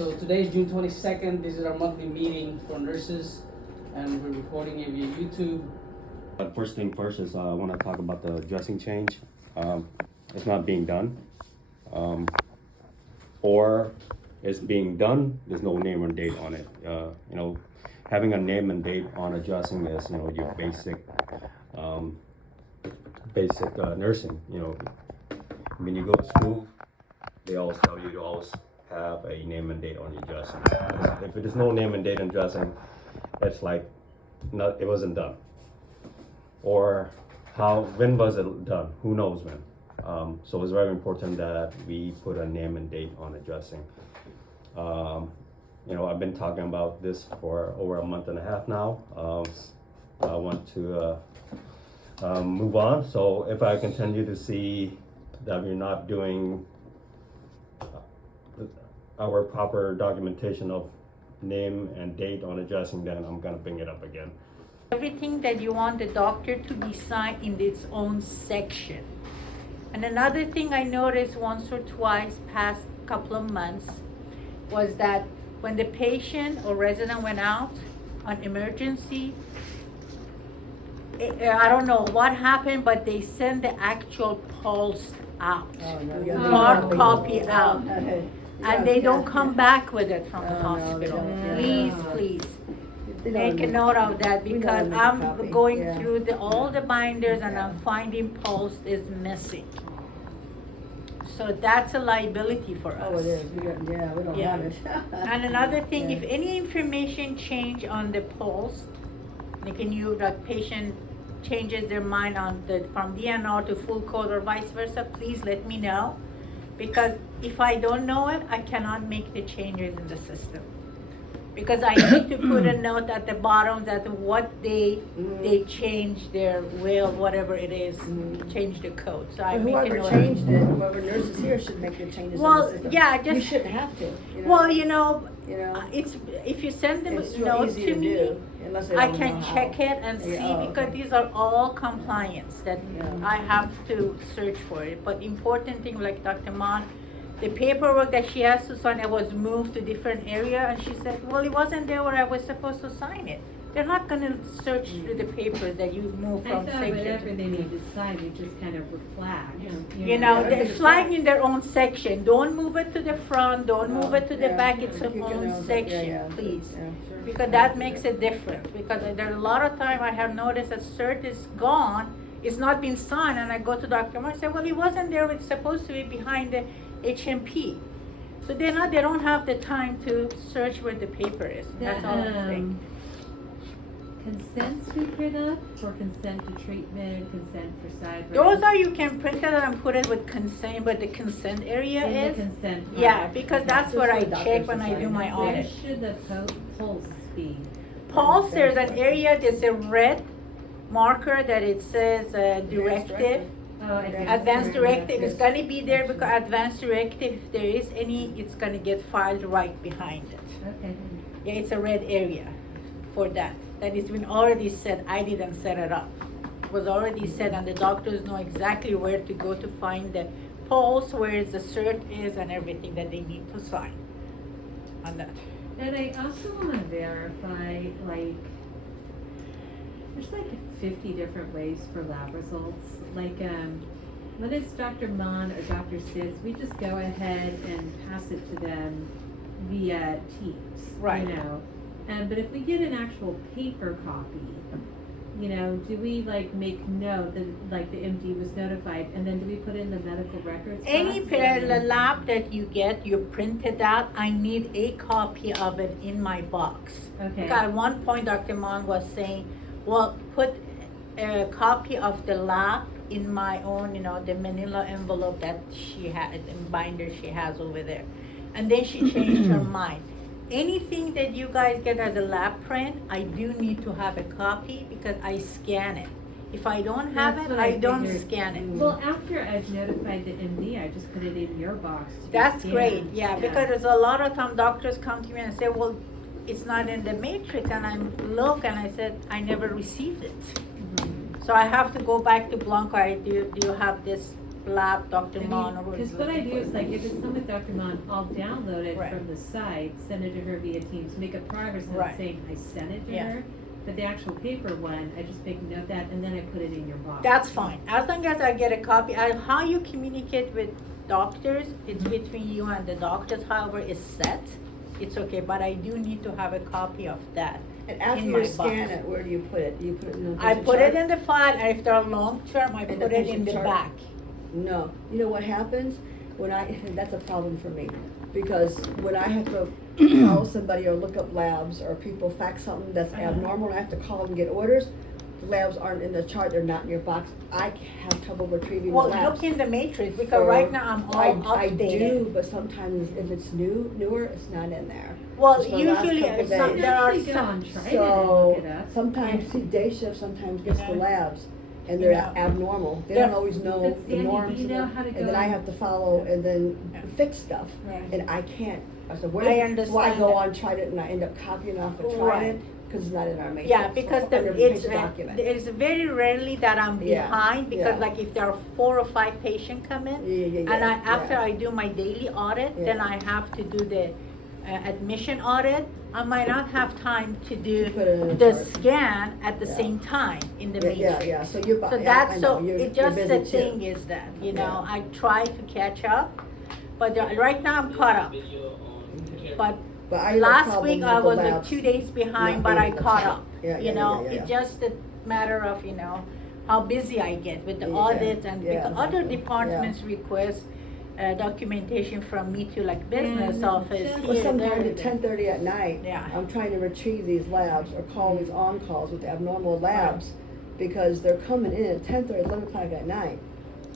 So today is June 22nd. This is our monthly meeting for nurses, and we're recording it via YouTube. But first thing first is I want to talk about the dressing change. It's not being done, or it's being done. There's no name and date on it. Having a name and date on a dressing is your basic nursing. When you go to school, they always tell you to always have a name and date on your dressing. If there's no name and date on dressing, it's like it wasn't done. Or when was it done? Who knows when? So it's very important that we put a name and date on the dressing. I've been talking about this for over a month and a half now. I want to move on. So if I continue to see that we're not doing our proper documentation of name and date on the dressing, then I'm gonna bring it up again. Everything that you want the doctor to decide in its own section. And another thing I noticed once or twice past couple of months was that when the patient or resident went out on emergency, I don't know what happened, but they sent the actual pulse out, hard copy out, and they don't come back with it from the hospital. Please. Make a note of that, because I'm going through all the binders and I'm finding pulse is missing. So that's a liability for us. Oh, it is. We don't have it. And another thing, if any information change on the pulse, like patient changes their mind on from DNR to full code or vice versa, please let me know. Because if I don't know it, I cannot make the changes in the system. Because I need to put a note at the bottom that what they changed their will, whatever it is, change the code. So I make a Whoever note. changed it, whoever nurses here should make the changes in the system. Yeah, We shouldn't have to. Well, You know? it's if you send them It's a real note easy to to me, do, unless they I don't can know how. check it and see, Yeah, because okay. these are all compliance that Yeah. I have to search for it. But important thing, like Dr. Mon, the paperwork that she has to sign, it was moved to different area, and she said, well, it wasn't there where I was supposed to sign it. They're not gonna search through the papers that you moved I from thought section. whatever they need to sign, it just kind of would flag. You know, Yeah, they're it's flagging in their own section. Don't move it to the front, don't move it to the Yeah. back, it's Keep its your own nose up. section, Yeah. please. Yeah. Because that makes a difference, because there's a lot of time I have noticed that cert is gone, it's not been signed, and I go to Dr. Moore and say, well, it wasn't there, it's supposed to be behind the HMP. So they don't have the time to search where the paper is, that's all I'm saying. Consents we print up for consent to treatment, consent for side. Those are, you can print it and put it with consent, but the consent area in the is, consent. yeah, part. because that's what I check when I do my Where audit. should the pulse be? Pulse, there's an area, there's a red marker that it says directive. Oh, Advanced directive is gonna be there, because advanced directive, if there is any, it's gonna get filed right behind it. Okay. Yeah, it's a red area for that. That it's been already set, I didn't set it up. It was already set, and the doctors know exactly where to go to find the pulse, where the cert is, and everything that they need to sign on that. And I also want to verify, there's 50 different ways for lab results. When it's Dr. Mon or Dr. Sids, we just go ahead and pass it to them via Teams. Right. But if we get an actual paper copy, do we make note that the MD was notified, and then do we put in the medical records? Any box, or- lab that you get, you print it out, I need a copy of it in my box. Okay. Because at one point, Dr. Mon was saying, well, put a copy of the lab in my own, the manila envelope that she had, and binder she has over there. And then she changed her mind. Anything that you guys get as a lab print, I do need to have a copy, because I scan it. If I don't have That's it, what I I don't figured. scan it. Well, after I've notified the MD, I just put it in your box. to be That's scanned. great, yeah, because there's a lot of time doctors come to me and say, well, it's not in the matrix, and look, and I said, I never received it. So I have to go back to Blanco, do you have this lab, Dr. Mon, or Because who's what I looking do for is like, if it's something with Dr. Mon, I'll download it Right. from the site, send it to her via Teams, make a progress note Right. saying I sent it to Yeah. her. But the actual paper one, I just make note that, and then I put it in your box. That's fine, as long as I get a copy. How you communicate with doctors, it's between you and the doctors, however, is set. It's okay, but I do need to have a copy of that. And after in you my scan box. it, where do you put it? Do you put it in the I patient put chart? it in the file, and if they're long-term, I In put the it in patient the chart? back. No, you know what happens when that's a problem for me, because when I have to call somebody or look up labs, or people fax something that's abnormal, and I have to call them and get orders, the labs aren't in the chart, they're not in your box, I have trouble retrieving the Well, labs. look in the matrix, because So, right now I'm all I updated. do, but sometimes if it's newer, it's not in there. Well, Just for the last usually, couple some, days. there are Actually go some, on Trident and So, look it up. sometimes, see, day shift sometimes gets the Yeah. labs, and they're Yeah. abnormal, they They're- don't always know But the Sandy, norms. do you know how to And go then I on- have to follow and then Yeah. fix stuff, Right. and I can't, I said, I where is, so I understand go that. on Trident and I end up copying off of Right. Trident, cause it's not in our matrix. yeah, because under it's, patient document. it's very rarely that I'm Yeah, behind, because yeah. like if there are 4 or 5 patients come in, Yeah, and after yeah. I do my daily audit, then Yeah. I have to do the admission audit. I might not have time to do To put it in the the chart. scan at the Yeah. same time in the Yeah, matrix. yeah, so you're, So yeah, that's I know, so, you're it just busy the too. thing is that, you know, Yeah. I try to catch up, but right now I'm caught up. But But I have a last problem week with I the was like labs 2 days behind, not but being I in the caught chart. up. Yeah, You yeah, know, yeah, yeah. it's just a matter of, you know, how busy I get with the Yeah, audits, and yeah, because other exactly, departments request documentation from me to like business And office just- Well, here, sometimes there, at 10:30 at night, Yeah. I'm trying to retrieve these labs or call these on-calls with abnormal labs, because they're coming in at 10:30, 11 o'clock at night,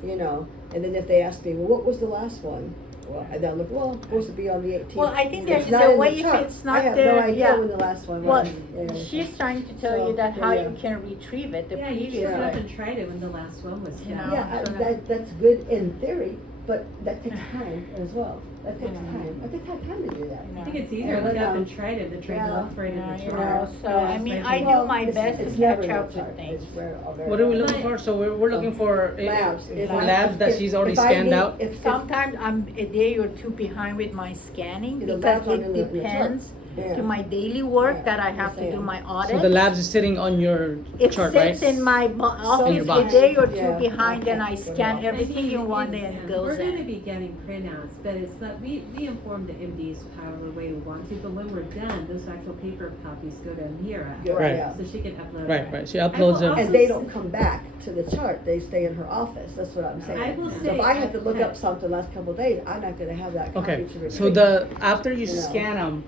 you know, and then if they ask me, well, what was the last one? Well, and they'll look, well, it's supposed to be on the 18th. Well, I think It's there's not a in the way if chart. it's not I have there, no idea yeah. when the last one Well, was. Yeah. she's trying to tell So, you that how yeah. you can retrieve it, the Yeah, you previous just one. up and tried it when the last one was You done. know, Yeah, so that's good in theory, but that takes time as well. That takes Yeah. time. I think I have time to do that. You know. I think it's easier to look up and try it than try to look for it in Yeah, the you chart. know, so I mean, I do Well, my it's- best it's to never catch in the up with chart. things. It's very What are we rare. looking for? So we're looking for Labs. labs that she's already if I scanned need- out. if- Sometimes I'm a day or 2 behind with my scanning, The because labs aren't it in the chart. depends Yeah. to my daily work Yeah, that I I'm have to do saying. my audit. So the labs is sitting on your It chart, right? sits in my office a box. day or 2 Yeah, behind, then I okay. scan Well, everything in one day and it goes We're gonna in. be getting printouts, but it's not, we inform the MDs however way we want to, but when we're done, those actual paper copies go to Amira. Yeah, Right. yeah. So she can upload. Right, it. right. She I will uploads them. also And they don't come back to the chart, they stay in her office, that's what I'm saying. I will So say if I have to look at- up something last couple of days, I'm not gonna have that copy to Okay. retrieve. So the after you You know. scan them,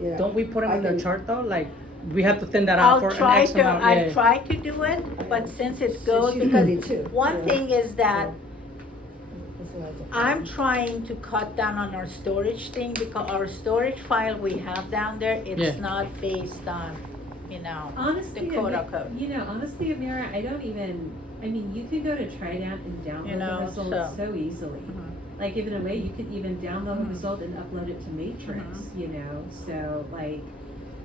You know, don't we put them I in the can- chart though? Like we have to thin that out I'll for an try X to, amount. I Yeah. try to do it, but since it Since goes, she's because busy too, one yeah. thing is that That's what I was- I'm trying to cut down on our storage thing, because our storage file we have down there, it's Yeah. not based on, you know, Honestly, the quote unquote. you know, honestly, Amira, I don't even, I mean, you could go to Trident and You download know, the results so easily. Mhm. Like, if in a way, you could even download the Mhm. result and upload it to Matrix, Mhm. you know, so like,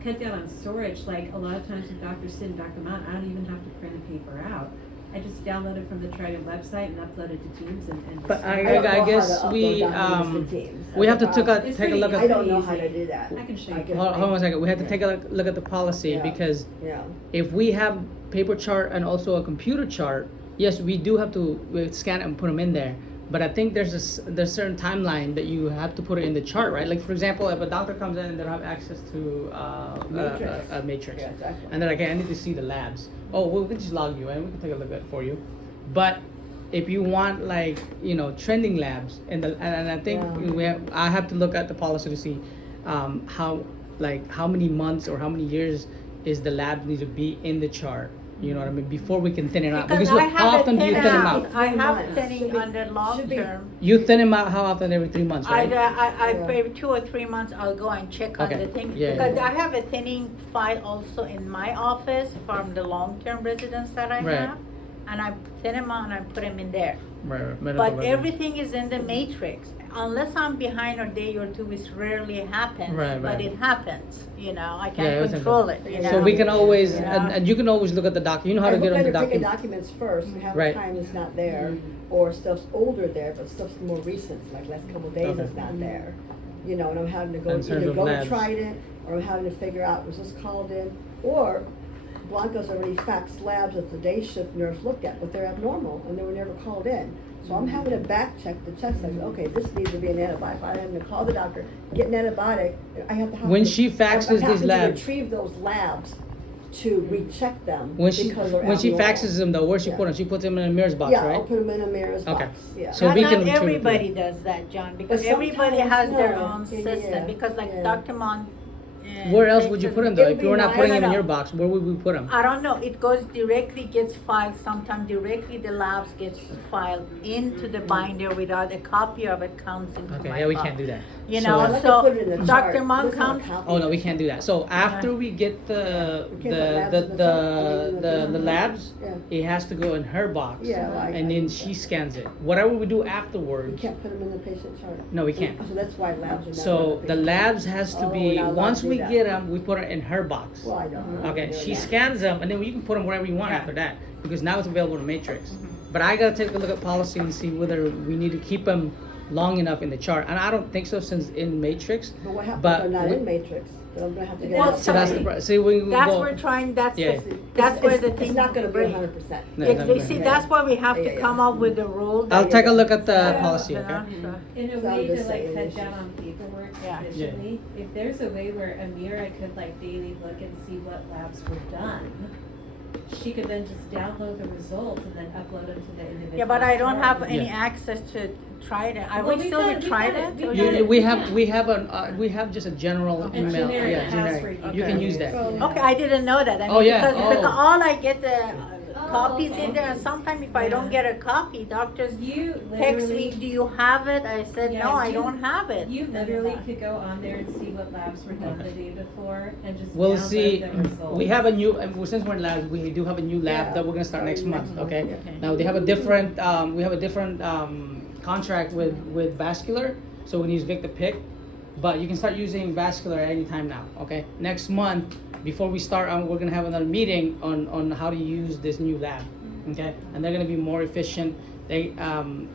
cut down on storage, like, a lot of times with Dr. Sid and Dr. Mott, I don't even have to print a paper out. I just download it from the Trident website and upload it to Teams and But just- I- don't know how to guess upload we, documents to Teams. we have to That's take the a problem. It's take a pretty look easy. at. I don't know how easy. to do that. I can show I you. can- Hold on a second. We have to Yeah. take a look at the policy Yeah. because Yeah. if we have paper chart and also a computer chart, yes, we do have to scan and put them in there. But I think there's there's a certain timeline that you have to put it in the chart, right? Like for example, if a doctor comes in and they don't have access to Matrix. a matrix, Yeah, exactly. and they're like, hey, I need to see the labs. Oh, well, we can just log you in. We can take a look at it for you. But if you want like trending labs and I think Yeah. I have to look at the policy to see how many months or how many years is the lab need to be in the chart. You know what I mean? Before we can thin it out. Because look, I how have often it do you thin thin them out, out? I 3 have months. thinning Should be- under long should be- term. You thin them out how often? Every 3 months, right? I Yeah. every 2 or 3 months I'll go and check on Okay. the thing, Yeah, because yeah. I have a thinning file also in my office from the long-term residents that I Right. have. and I thin them out and I put them in there. Right, medical But records. everything is in the matrix. Unless I'm behind a day or two, which rarely happens. Right, But right. it happens, you know. I Yeah, can't it's control it, you know. So we can always, Yeah. and you can always look at the doc. You know how to I get look on at the it, take the document. documents first, and half Right. the time it's not there, or stuff's older there, but stuff's more recent, like last couple of days Okay. it's not there. You know, and I'm having to go, In terms either of go labs. try it, or I'm having to figure out, was this called in? Or Blanca's already faxed labs that the day shift nurse looked at, but they're abnormal, and they were never called in. So I'm having to back check the checks, like, okay, this needs to be an antibiotic, I'm having to call the doctor, get an antibiotic, I have to. When she faxes I'm these having to labs- retrieve those labs to recheck them, When she because they're when she abnormal. faxes them though, where she Yeah. put them? She puts them in a mirror's box, Yeah, I'll right? put them in a mirror's Okay. box, yeah. So Not, we not can retrieve it. everybody does that, John, because But everybody sometimes, has their no. own Yeah, system. yeah, Because like yeah. Dr. Mon. Where else would you put them though? It'll If you were be not nice. putting No, them no, in no. your box, where would we put them? I don't know. It goes directly, gets filed. Sometimes directly the labs gets filed into the binder without a copy of it comes into Okay, my yeah, we box. can't do that. You So- know, I like to so put it in the chart. Dr. Mon This is not comes. copy. Oh no, we can't do that. So after we get the We can't put labs in the chart. the labs, Yeah. it has to go in her box. Yeah, like. And then she scans it. Whatever we do You afterwards, can't put them in the patient chart. no, we can't. So that's why labs are not. So in the patient labs chart. has to Oh, be we're not allowed once to do we that. get them, we put it in her box. Well, I don't. Okay, do she that. scans them, and then you can put them wherever you want Yeah. after that, because now it's available in Matrix. But I gotta take a look at policy and see whether we need to keep them long enough in the chart, and I don't think so since in Matrix. But what happens but if they're not we- in matrix? Then I'm gonna have to get. Well, out. So that's the see we That's go, we're trying. That's Yeah. that's where the It's thing. not gonna be bring- 100%. No, It's- not they gonna see, be. that's why we have Yeah, to yeah. come up with a rule. I'll that- take a look at the Yeah, policy. you Okay. know, so- In a So I'm way just to like saying cut it's down just- on paperwork Yeah. efficiently, if there's a way where Amira could like daily look and see what labs were done, she could then just download the results and then upload them to the individual. Yeah, but I don't have charts. any Yeah. access to try it. I Well, wish we've still got- we we've tried got it. it. We've or got not? it. We have just a general A email. generic Yeah, password generic. you You can can use use. that. Well, Okay, I didn't know that. I mean, Oh, yeah. because Oh. all I get the Oh, copies okay. in there, and sometimes if I don't Yeah. get a copy, doctors You text me, literally, "Do you have it?" I said, Yeah, "No, I you- don't have it." you literally could go on there and see what labs were done the day before and just We'll download see. the results. We have a new, and since we're in labs, we do have a new lab Yeah. that we're gonna start next Starting month. next month, Okay. yeah. Now they have a different. We have a different contract with vascular, so we use Victor Pick, but you can start using vascular at any time now. Okay. Next month, before we start, we're gonna have another meeting on how to use this new lab. Okay, and they're gonna be more efficient. They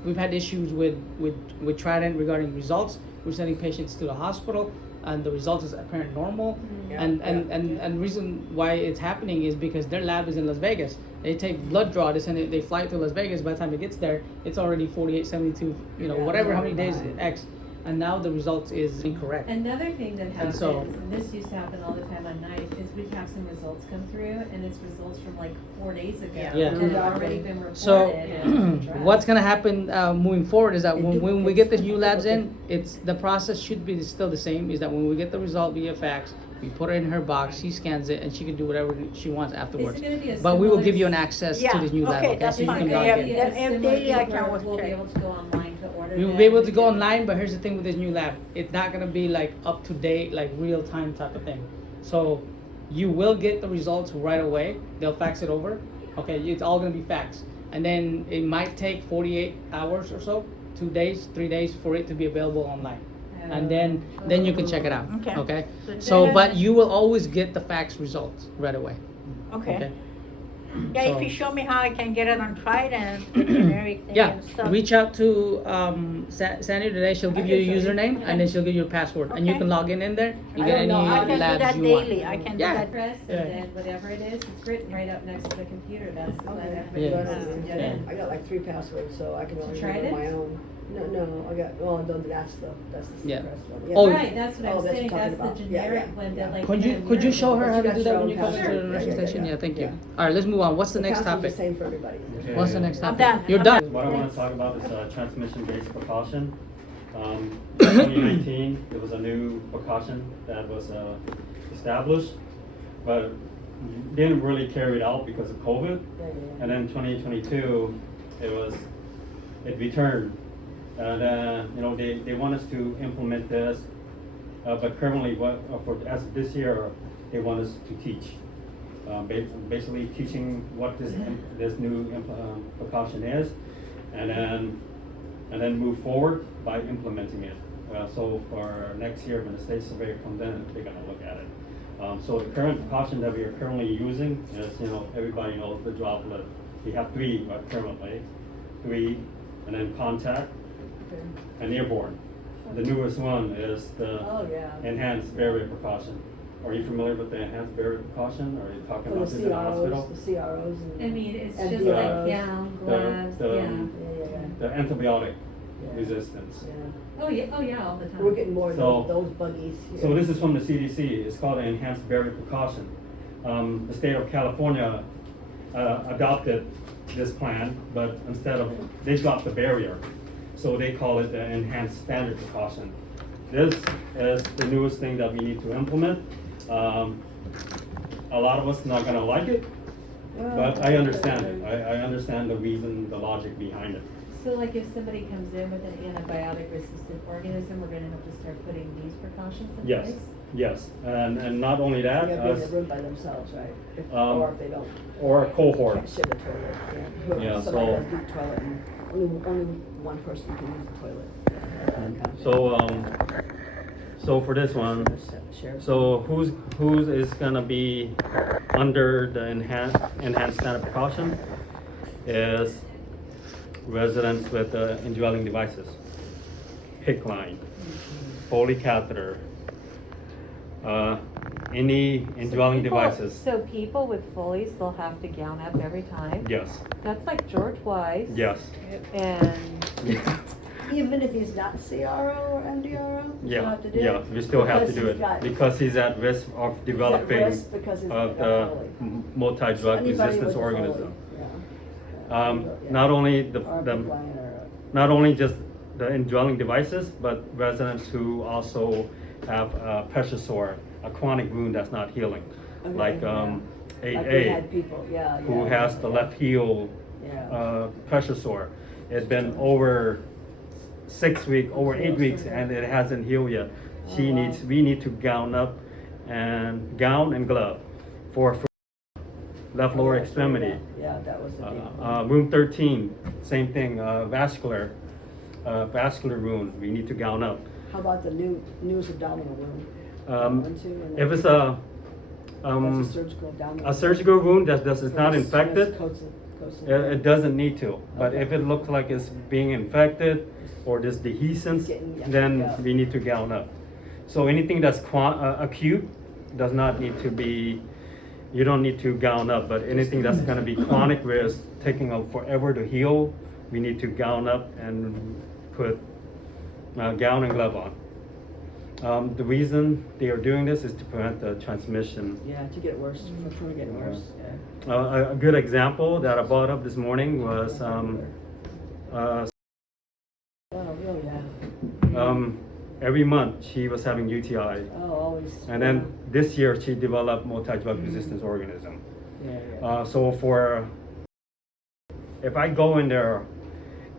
we've had issues with Trident regarding results. We're sending patients to the hospital, and the result is apparent normal. Yeah, And reason why it's happening is because their lab is in Las Vegas. They take blood draw, they fly to Las Vegas. By the time it gets there, it's already 48, 72, Yeah, whatever, how many days right. X, and now the result is incorrect. Another thing that happens, so- and this used to happen all the time on night, is we'd have some results come through, and it's results from like 4 days ago. Yeah. And they've already been reported So and addressed. what's gonna happen moving forward is that They when we duplicate get the stuff. new labs in, it's the process should be still the same. Is that when we get the result via fax, we put it in her box, she scans it, and she can do whatever she wants afterwards. Is it gonna be a But we will similar give you an s- access Yeah, to this new lab, okay, okay? that's So you fine. can Okay, log yeah, in. yeah. If daily I can We'll be check. able to go online to order We will them. be able to go online, but here's the thing with this new lab. It's not gonna be like up to date, like real time type of thing. So you will get the results right away. They'll fax it over. Okay, it's all gonna be faxed. And then it might take 48 hours or so, 2 days, 3 days for it to be available online. And then you can check it out. Okay. Okay. So So, then- but you will always get the fax results right away. Okay. Yeah, So- if you show me how I can get it on Trident, the generic thing Yeah, and stuff. reach out to Sandy today. She'll give you a username and then she'll give you a password, and you Okay. can log in there. You I get don't any know. I can do labs that you daily. want. I can Yeah. do that. Press, Yeah. and then whatever it is, it's written right up next to the computer, that's what Okay. everybody Yeah. has to get in. I got like 3 passwords, so I can only Tried remember it? my own. No, I got, well, no, that's the Yeah. Secrest one. Oh, Right, that's what Oh, I'm that's saying, what you're that's the talking about. Yeah, generic yeah, one yeah. that like. Could you Amira show her did. how to But do you that got when you your come own to the password. nursing Yeah, yeah, station? yeah. Yeah, thank you. Yeah. All right, let's move on. What's the next password's topic? the same for everybody. Okay. What's the next I'm topic? done. You're I'm done. What I want to talk about is transmission-based precaution. In 2019, there was a new precaution that was established, but didn't really carry it out because of COVID. Yeah, yeah. And then 2022, it returned. And they want us to implement this, but currently, as of this year, they want us to teach. basically teaching what this new precaution is, and then move forward by implementing it. So for next year, when the state surveyor comes in, they're gonna look at it. So the current precaution that we are currently using is, everybody knows the droplet. We have 3 currently, 3, and then contact and airborne. The newest one is the Oh, yeah. enhanced barrier precaution. Are you familiar with the enhanced barrier precaution? Or are you talking For about the this in the hospital? CROs, the CROs and. I mean, it's and just DROs. like gown, gloves, the- yeah. Yeah. The antibiotic Yeah. resistance. Yeah. Oh, yeah, all the time. We're getting more of So- those buggies here. So this is from the CDC. It's called an enhanced barrier precaution. The state of California adopted this plan, but instead of, they dropped the barrier. So they call it the enhanced standard precaution. This is the newest thing that we need to implement. A lot of us not gonna like it, but I understand it. I understand the reason, the logic behind it. So like if somebody comes in with an antibiotic resistant organism, we're gonna have to start putting these precautions in Yes, place? yes, and not only that, They're gonna be in the room by themselves, right? Or if they don't. or a cohort. Can't share the toilet, yeah. Yeah, Somebody so- does do the toilet and only one person can use the toilet. That kind of thing. So for this one, Share. so who's is gonna be under the enhanced standard precaution is residents with indwelling devices, PICC line, Foley catheter, any indwelling devices. So people with Foley still have to gown up every time? Yes, That's like George Wise. yes, And Even if he's not CRO or MDRO? you still yeah, have to do it? yeah, we still have to Because do he's it got- because he's at risk of developing risk because he's of got the Foley. multi-drug Anybody resistance with a Foley, organism. yeah. Not only the Or a the big line or not only just the indwelling devices, but residents who also have a pressure sore, a chronic wound that's not healing, Okay, like yeah. 8A, Like we had people, yeah, yeah. who has the yeah, left heel Yeah. pressure sore. It's been over 6 weeks, over 8 weeks, and it hasn't healed yet. Oh, wow. We need to gown and glove for left lower Yeah, extremity. Yeah, that was the big one. Room 13, same thing, vascular wound, we need to gown up. How about the newest abdominal wound? Um, One, two, and If then- it's a, That's a surgical abdominal. a surgical wound that is not That's- that's infected, coats in it doesn't need to. But Okay. if it looks like it's being infected or there's dehiscence, Yeah. then Yeah. we need to gown up. So anything that's acute does not need to be, you don't need to gown up, but anything that's gonna be chronic where it's taking forever to heal, we need to gown up and put gown and glove on. The reason they are doing this is to prevent the transmission. Yeah, to get worse, from getting worse, yeah. A good example that I brought up this morning was Oh, really, yeah. every month she was having UTI, Oh, always. and then this year she developed multi-drug resistance organism. Yeah, yeah. So if I go in there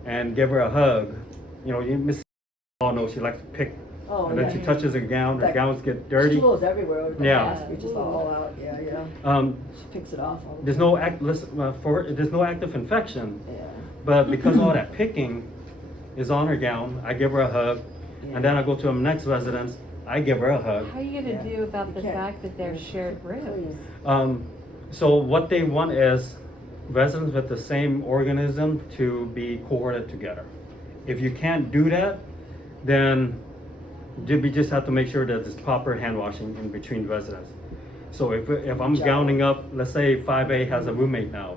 and give her a hug, you miss all know she likes to pick, Oh, and then yeah, she yeah. touches her gown, her Like gowns get dirty. Stools everywhere with the Yeah. mask, we just all out, yeah, yeah. She picks it off all the There's time. there's no active infection. Yeah. But because all that picking is on her gown, I give her a hug, and then I go to the next residence, I give her a hug. how are you gonna Yeah. do about You the can't- fact that they're shared rooms? So what they want is residents with the same organism to be cohorted together. If you can't do that, then we just have to make sure that there's proper hand washing in between residents. So if I'm Job. gowning up, let's say 5A has a roommate now,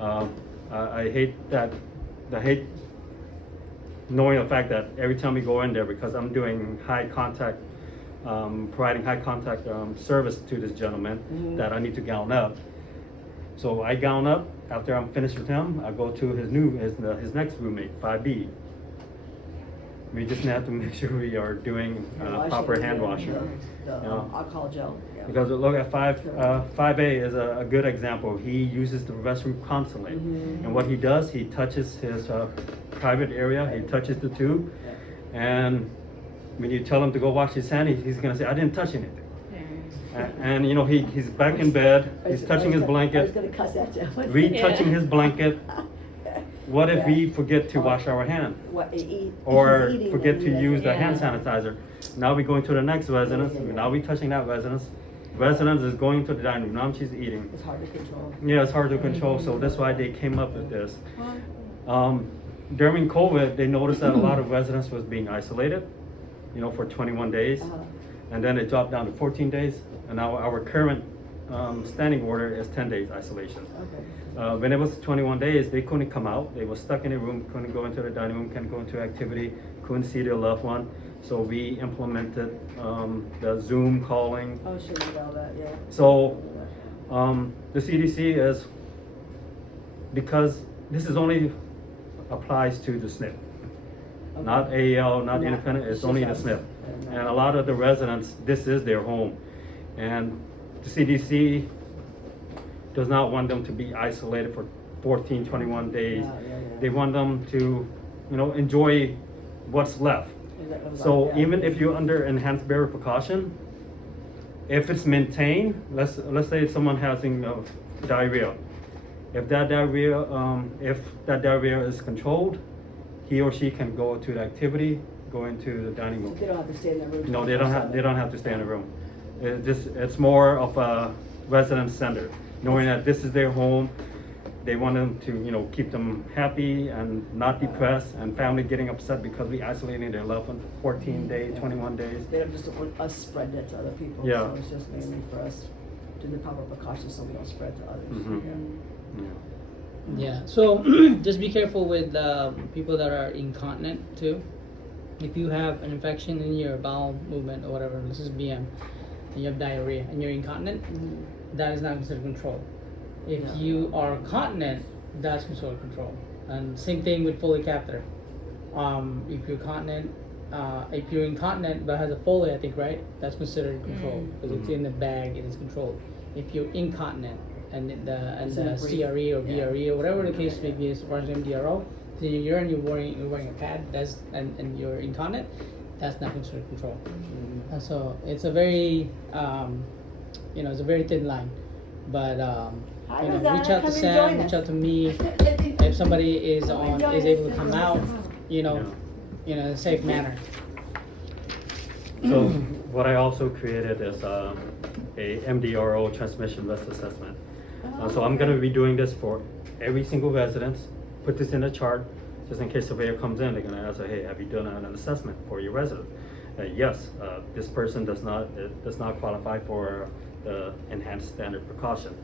Yeah. I hate knowing the fact that every time we go in there, because I'm doing high contact, providing high contact service to this gentleman, Mhm. that I need to gown up. So I gown up, after I'm finished with him, I go to his next roommate, 5B. We just have to make sure we are doing Washing, proper hand yeah, washing. The you know. alcohol gel, yeah. Because look at 5A is a good example. He uses the restroom constantly. Mhm. And what he does, he touches his private area, he touches the tube, and when you tell him to go wash his hand, he's gonna say, I didn't touch anything. And you know, he's back in bed, he's touching his I was blanket, gonna cuss at you. retouching his blanket. What if we forget to wash our hand? What, Or he's eating forget and to he use the doesn't- hand sanitizer? Now we're going to the next residence, Yeah. now we touching that residence. Residence is going to the dining room, now she's eating. It's hard to control. Yeah, it's hard to control, so that's why they came up with this. During COVID, they noticed that a lot of residents was being isolated, you know, for 21 days. Uh-huh. And then it dropped down to 14 days, and now our current standing order is 10 days isolation. Okay. When it was 21 days, they couldn't come out. They were stuck in a room, couldn't go into the dining room, couldn't go into activity, couldn't see their loved one. So we implemented the Zoom calling. Oh, sure, you know that, yeah. So the CDC is, because this is only applies to the SNP, not AEL, not Yeah, independent, it's it's only the just SNP. us. And a lot of the residents, this is their home. And the CDC does not want them to be isolated for 14, 21 days. Yeah. They want them to, you know, enjoy what's left. Exactly. So Yeah. even if you're under enhanced barrier precaution, if it's maintained, let's say someone having diarrhea. If that diarrhea is controlled, he or she can go to the activity, go into the dining room. They don't have to stay in their room. No, they don't have to stay in the room. It's more of a resident center, knowing that this is their home. They want them to, you know, keep them happy and not depressed, and family getting upset because we isolating their loved one for 14 days, 21 days. They don't just want us spread that to other people. Yeah. So it's just mainly for us to do proper precautions so we don't spread to others. Mhm. Yeah. Yeah. Yeah, so just be careful with people that are incontinent too. If you have an infection in your bowel movement or whatever, this is BM, and you have diarrhea and you're incontinent, that is not considered control. If Yeah. you are continent, that's considered control. And same thing with Foley catheter. If you're continent, if you're incontinent but has a Foley, I think, right, that's considered control because it's in the bag and it's controlled. If you're incontinent and the CRE or VRE or whatever the case may be as far as MDRO, so in your urine you're wearing a pad, that's and you're incontinent, that's not considered control. And so it's a very it's a very thin line. But reach out to Sam, reach out to me. If somebody is able to come out, in a safe manner. So what I also created is a MDRO transmission risk assessment. So I'm gonna be doing this for every single residence, put this in a chart, just in case surveyor comes in, they're gonna ask, hey, have you done an assessment for your resident? Yes, this person does not qualify for the enhanced standard precaution.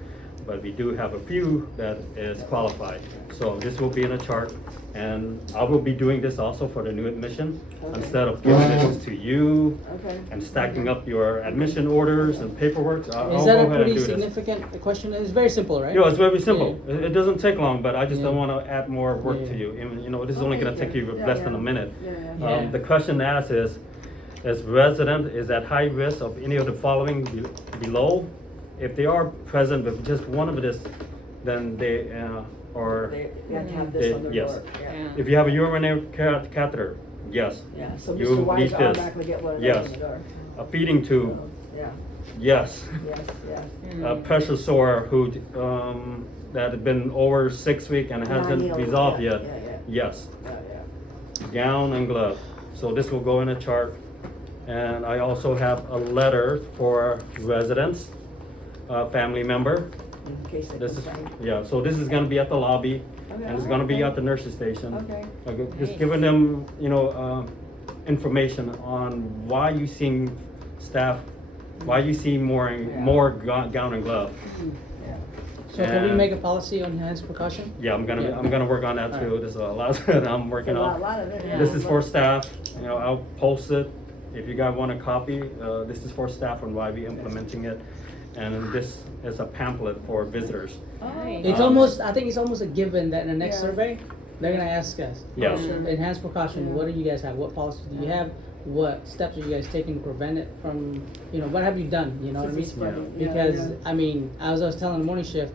But we do have a few that is qualified. So this will be in a chart, and I will be doing this also for the new admission. Okay. Instead of giving this to you Okay. and stacking up your admission orders and paperwork, I'll Is that go a ahead and pretty do this. significant question? It's very simple, right? It's very simple. It doesn't take long, but I just Yeah. don't want to add more work Yeah. to you. And, this is only going to take you Yeah, less yeah. than a minute. Yeah. Yeah. The question asked is resident is at high risk of any of the following below? If they are present with just one of this, then they are. They have to have this on their Yes. door. Yeah. If you have a urinary catheter, yes. Yeah, so You Mr. Wise need this. automatically get one of those Yes. on the door. A feeding tube, Yeah, yes. yes. A pressure sore who that had been over 6 weeks and hasn't Nine-year-old, resolved yeah, yet. yeah, Yes. Yeah. Gown and glove. So this will go in a chart. And I also have a letter for residents, family member. In case they This is, complain. so this is gonna be at the lobby, Okay. and it's gonna be at the nurse's station. Okay. Just giving them, information on why you seeing staff, why you see more gown and glove. Yeah. So can we And- make a policy on enhanced precaution? Yeah, I'm Yeah. gonna work on that too. Alright. There's a lot that I'm working A on. lot of it. This is for staff, I'll post it. If you guys want a copy, this is for staff on why we implementing it. And this is a pamphlet for visitors. Nice. It's I think it's almost a given that in the next Yeah. survey, they're gonna ask us. Yeah. Enhanced precaution, what do you guys have? What policies do you have? What steps are you guys taking to prevent it from, what have you done? You know what I mean? Spreading, yeah, Because, yeah. as I was telling the morning shift,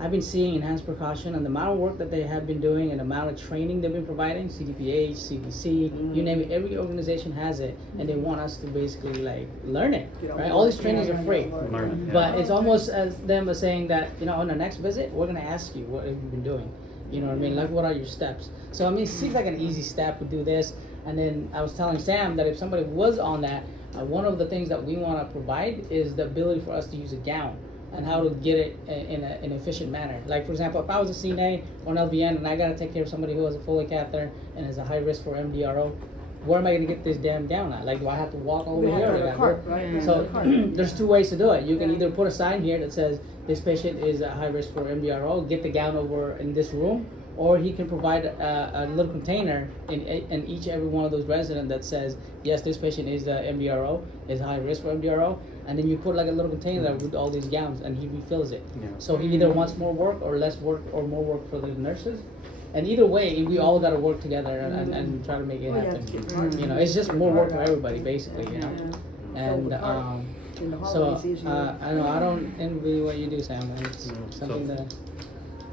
I've been seeing enhanced precaution and the amount of work that they have been doing and the amount of training they've been providing, CDPH, CDC, you name it, every organization has it, and they want us to basically like learn it, Get on right? board. All these trainings Yeah, are free. Learn it, yeah. But it's almost as them as saying that, you know, on the next visit, we're gonna ask you, what have you been doing? You know what I mean? Like, what are your steps? So, I mean, it seems like an easy step to do this. And then I was telling Sam that if somebody was on that, one of the things that we wanna provide is the ability for us to use a gown and how to get it in an efficient manner. Like, for example, if I was a CNA or an LVN and I gotta take care of somebody who has a Foley catheter and is a high risk for MDRO, where am I gonna get this damn gown at? Like, do I have to walk all the We way have here? to or have I a gotta cart, go- right? We have So, a cart. there's two ways to do it. You can Yeah. either put a sign here that says, this patient is at high risk for MDRO, get the gown over in this room, or he can provide a little container in each every one of those residents that says, yes, this patient is MDRO, is high risk for MDRO, and then you put like a little container with all these gowns and he refills it. Yeah. So he either wants more work or less work or more work for the nurses. And either way, we all gotta work together and try to make it Well, yeah, happen. it's getting harder. You know, it's just more work for everybody, basically, you know. Yeah. And, So the cart in the so, holidays usually. I know, I don't envy what you do, Sam, and it's something that, And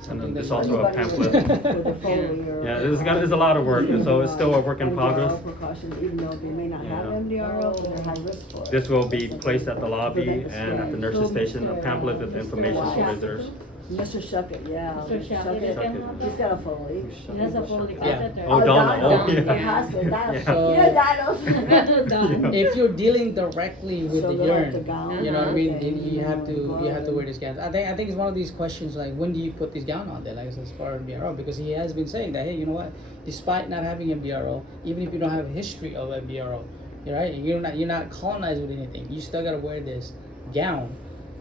something there's that's. also a Anybody pamphlet. with the Foley or- Yeah, there's a lot of work, so it's still a work in progress. MDRO precautions, even though they may not have Yeah. MDRO, but they're high risk for it. This will be placed at the lobby and at the nurses station, a pamphlet with information for visitors. Mr. Shuckett, yeah. Mr. Shuckett. Shuckett. He's got a Foley. He has a Foley Yeah. catheter. Oh, Donna, oh, Dino, yeah. the hospital, Dino. Yeah. You know, Dino. If you're dealing directly with So the they'll have to urine, gown you know what I mean, okay, then you have to go wear this gown. I think it's one of these questions like, when do you put this gown on there, like as far as MDRO, because he has been saying that, hey, you know what, despite not having MDRO, even if you don't have a history of MDRO, you're right, you're not colonized with anything, you still gotta wear this gown.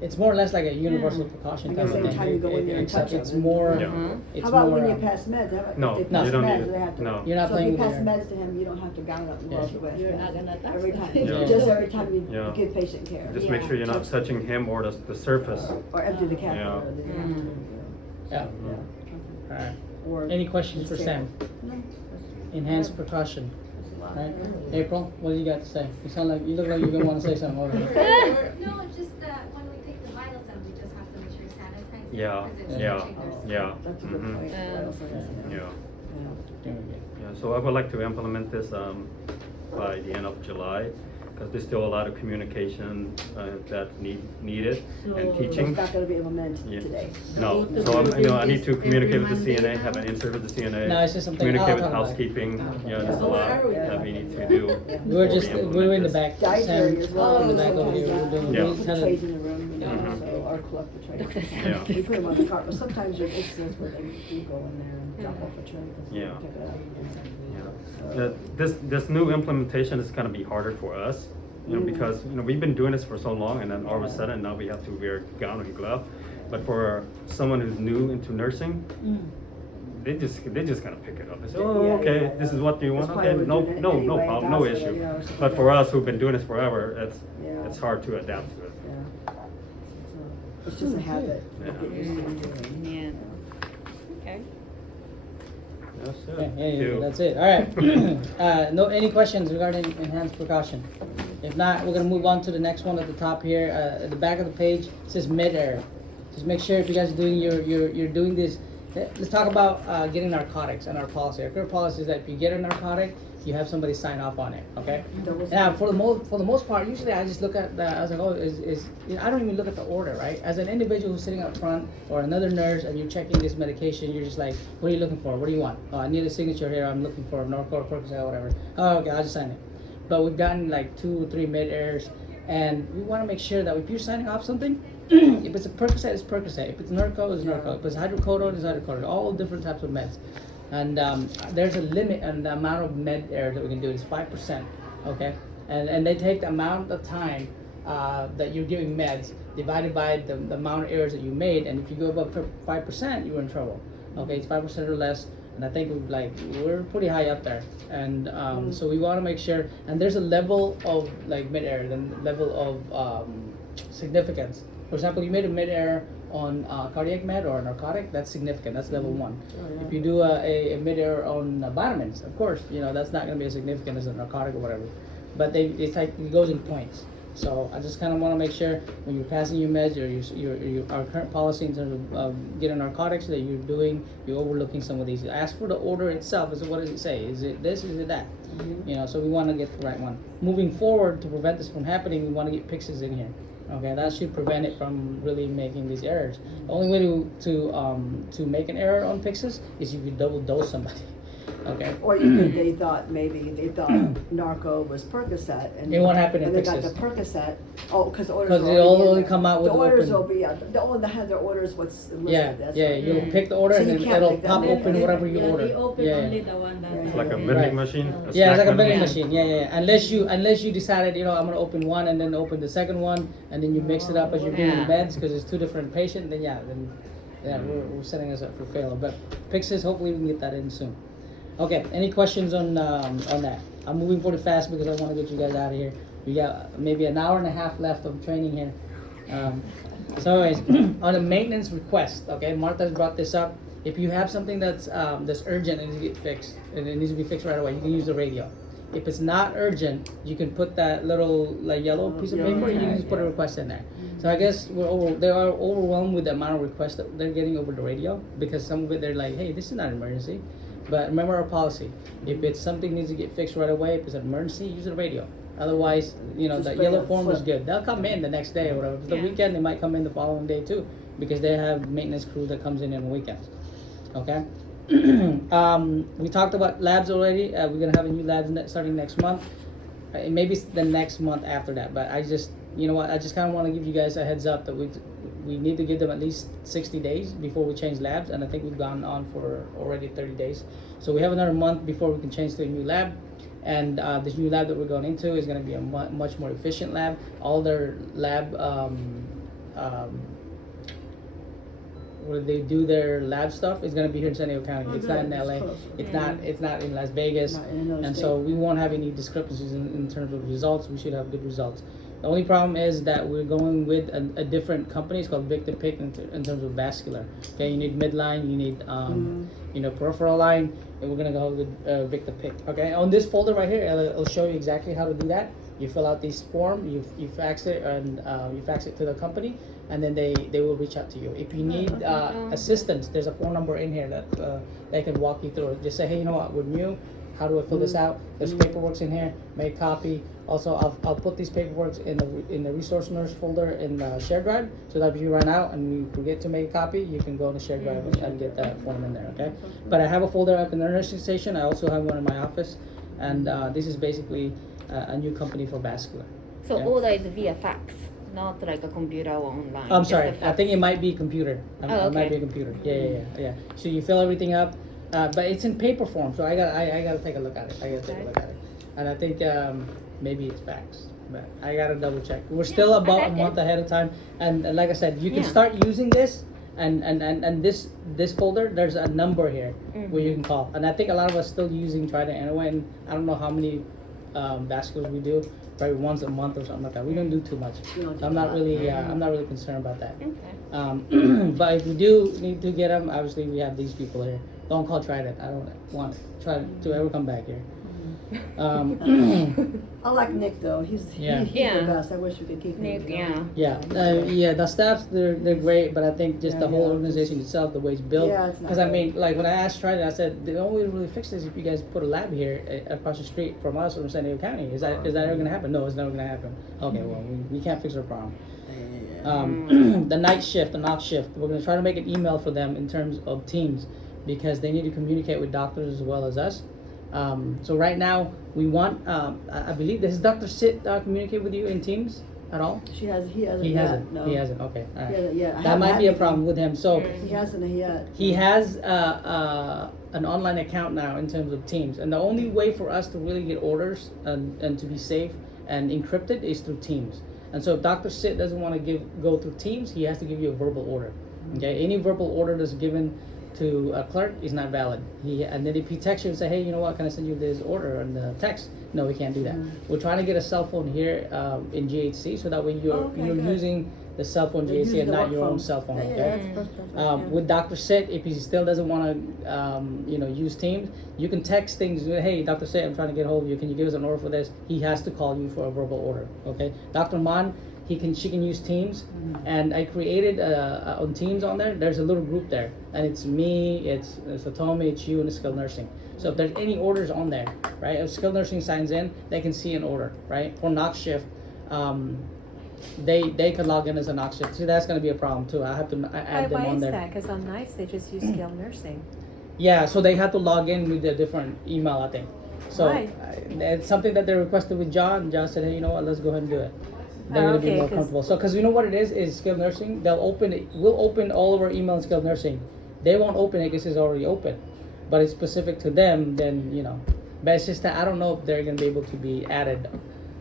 It's more or less like a universal precaution I type guess of every thing. time you go in there and Except touch it's them. more, Yeah. it's How about more, when you pass meds? How about No, if they pass you don't meds, need it. they have to. No. You're not So if playing you with pass your- meds to him, you don't have to gown up and Yeah. walk the rest. You're not gonna touch Every them. time, Yeah. just every time you Yeah. give patient care. Just make sure you're not touching him or the surface. Or empty the catheter. Yeah. then you have to, yeah, yeah. alright. Or Any questions for Sam? No, Enhanced precaution, that's a lot. right? April, what do you got to say? You look like you're gonna wanna say something over here. No, it's just that when we take the vitals, then we just have to make sure we sanitize it. Yeah, because it's yeah, touching their skin. yeah. That's a good Mhm. point. Vital signs, Yeah. Yeah. There we go. Yeah, so I would like to implement this by the end of July, because there's still a lot of communication that needed and So teaching. it's not gonna be implemented Yeah. today. No, So so the I need to every communicate with the Monday CNA, now? have an insert with the CNA. No, it's just something- Communicate I'll with talk about it. housekeeping, Oh, there's a Oh, lot are we? that we need to do. We're before just, we we're in the implement back, Dietary as Sam, well. in the back over here, Sometimes, we're doing, Yeah. we the kind trays of, in the room, you know, Mhm. so our collector trays. Yeah. We put them on the cart, but sometimes there's instances where they do go in there and drop off a tray. Yeah. Pick it up. Yeah. So- This new implementation is gonna be harder for us, you know, because, you know, we've been doing this for so long, and then all of a sudden, now we have to wear gown and glove. But for someone who's new into nursing, they just gonna pick it up. They say, oh, Yeah, okay, yeah, this yeah. is what you want, That's why okay, we're no, doing it no anyway, problem, no that's what, issue. you know, so But yeah. for us who've been doing this forever, Yeah. it's hard to adapt to it. Yeah. So, it's just a habit. Yeah. Get used to doing. Yeah. Okay. That's it. yeah, Thank you. that's it, alright. No, any questions regarding enhanced precaution? If not, we're gonna move on to the next one at the top here, at the back of the page, it says mid-air. Just make sure if you guys are doing you're doing this, let's talk about, getting narcotics and our policy. Our current policy is that if you get a narcotic, you have somebody sign off on it, okay? Double Now, for the most part, usually I just look at I was like, oh, you know, I don't even look at the order, right? As an individual who's sitting up front or another nurse and you're checking this medication, you're just like, what are you looking for? What do you want? Oh, I need a signature here. I'm looking for Norco, Percocet, whatever. Oh, okay, I'll just sign it. But we've gotten like 2 or 3 mid-airs, and we want to make sure that if you're signing off something, if it's a Percocet, it's Percocet. If it's Norco, it's Norco. If it's hydrocodone, it's hydrocodone. All different types of meds. And there's a limit on the amount of med air that we can do. It's 5%, okay? And they take the amount of time that you're giving meds divided by the amount of errors that you made, and if you go above 5%, you're in trouble. Okay, it's 5% or less, and I think we're pretty high up there. And so we want to make sure, and there's a level of like mid air, the level of significance. For example, you made a mid air on cardiac med or a narcotic, that's significant. That's level 1. If you do a mid-air on vitamins, of course, you know, that's not going to be as significant as a narcotic or whatever. But it's like, it goes in points. So I just kind of want to make sure when you're passing your meds or our current policy in terms of getting narcotics that you're overlooking some of these. Ask for the order itself. Is what does it say? Is it this? Is it that? You know, so we want to get the right one. Moving forward, to prevent this from happening, we want to get Pyxis in here. Okay, that should prevent it from really making these errors. The only way to make an error on Pyxis is if you double dose somebody. Okay. Or you could, they thought narco was Percocet and. And what happened in And they got Pyxis? the Percocet, cause the orders. Because will they already only in come there. out with The orders open- will be, the one that has their orders, what's listed, Yeah, that's yeah. right. You'll pick the order So and you then can't it'll pick that pop one. open whatever you order. They open Yeah. only the one that. It's It's like a Right. vending machine. Yeah, it's like a snack vending machine. machine. Yeah. Unless you decided, you know, I'm gonna open one and then open the second one, and then you mix it up as you're doing the Yeah. meds because it's two different patients. Then we're setting us up for failure. But Pyxis, hopefully we can get that in soon. Okay. Any questions on that? I'm moving pretty fast because I want to get you guys out of here. We got maybe an hour and a half left of training here. So anyways, on a maintenance request, okay, Martha's brought this up. If you have something that's urgent and needs to get fixed, and it needs to be fixed right away, you can use the radio. If it's not urgent, you can put that little like yellow piece of paper. You can just put a request in there. So I guess they are overwhelmed with the amount of requests that they're getting over the radio because some of it they're like, hey, this is not an emergency. But remember our policy. If it's something needs to get fixed right away, if it's an emergency, use the radio. Otherwise, you know, Just that bring yellow a form is slip. good. They'll come in the next day or whatever. If it's the Yeah. weekend, they might come in the following day too because they have maintenance crew that comes in on the weekends. Okay. We talked about labs already. We're gonna have a new lab starting next month. Maybe the next month after that. But I just, you know what? I just kind of want to give you guys a heads up that we need to give them at least 60 days before we change labs, and I think we've gone on for already 30 days. So we have another month before we can change to a new lab. And this new lab that we're going into is going to be a much more efficient lab. All their lab where they do their lab stuff is going to be here in San Diego County. It's not in LA. It's not in Las Vegas. Not in another And state. so we won't have any discrepancies in terms of results. We should have good results. The only problem is that we're going with a different company. It's called Victor Pick in terms of vascular. Okay, you need midline, you need peripheral line, and we're gonna go with Victor Pick. Okay, on this folder right here, it'll show you exactly how to do that. You fill out this form, you fax it, and you fax it to the company, and then they will reach out to you. If you need assistance, there's a phone number in here that they can walk you through it. Just say, hey, you know what, we're new. How do I fill this out? There's paperwork in here. Make a copy. Also, I'll put these paperwork in the resource nurse folder in the shared drive, so that if you run out and you forget to make a copy, you can go on the shared drive and get that form in there. Okay. But I have a folder up in the nursing station. I also have one in my office, and this is basically a new company for vascular. So Yeah. order is via fax, not like a computer or online. I'm just sorry. a I fax. think it might be computer. It might okay. be a computer. Yeah. So you fill everything up, but it's in paper form. So I gotta take a look at it. And I think maybe it's faxed, but I gotta double check. We're still about a okay. month ahead of time, and like I said, you can Yeah. start using this. And this folder, there's a number here where you can call. And I think a lot of us still using Trident anyway. And I don't know how many vasculars we do, probably once a month or something like that. We don't do too much. So I'm not really concerned about that. Okay. But if we do need to get them, obviously we have these people here. Don't call Trident. I don't want Trident to ever come back here. I like Nick though. He's Yeah. Yeah. the best. I wish we could keep him. Nick, you know. yeah. The staffs they're great, but I think just the Yeah, whole yeah, organization itself, the way it's built. Yeah, it's not Because I good. mean, like when I asked Trident, I said the only way to really fix this is if you guys put a lab here across the street from us from San Diego County. Is that ever gonna happen? No, it's never gonna happen. Okay, well we can't fix our problem. The night shift, the knock shift, we're gonna try to make an email for them in terms of teams because they need to communicate with doctors as well as us. So right now we want, I believe, does Dr. Sit communicate with you in Teams at all? He hasn't. He yet, hasn't. No. He hasn't. Okay. All He right. hasn't yet. I That haven't might had be a anything. problem with him. So He hasn't yet. he has an online account now in terms of Teams, and the only way for us to really get orders and to be safe and encrypted is through Teams. And so if Dr. Sit doesn't want to go through Teams, he has to give you a verbal order. Okay. Any verbal order that's given to a clerk is not valid. And then if he texts you and say, hey, you know what, can I send you this order on the text? No, we can't do that. We're trying to get a cell phone here in GHC so that way you're good. using the cell phone They're GHC using and the not work your own phone. cell phone. Yeah, Okay. that's perfect. With Dr. Sit, if he still doesn't want to, use Teams, you can text things. Hey, Dr. Sit, I'm trying to get hold of you. Can you give us an order for this? He has to call you for a verbal order. Okay. Dr. Mon, she can use Teams, and I created on Teams on there. There's a little group there, and it's me, it's Satomi, it's you, and it's skilled nursing. So if there's any orders on there, right? If skilled nursing signs in, they can see an order, right? For knock shift. They could log in as a knock shift. See, that's going to be a problem too. I have to add them Why on is there. that? Because on nights, they just use skilled nursing. Yeah, so they have to log in with a different email, I think. So Why? it's something that they requested with John. John said, hey, you know what? Let's go ahead and do it. They're Oh, going to be okay, more 'cause- comfortable. So, because you know what it is skilled nursing. We'll open all of our email in skilled nursing. They won't open it because it's already open, but it's specific to them. Then but it's just that I don't know if they're going to be able to be added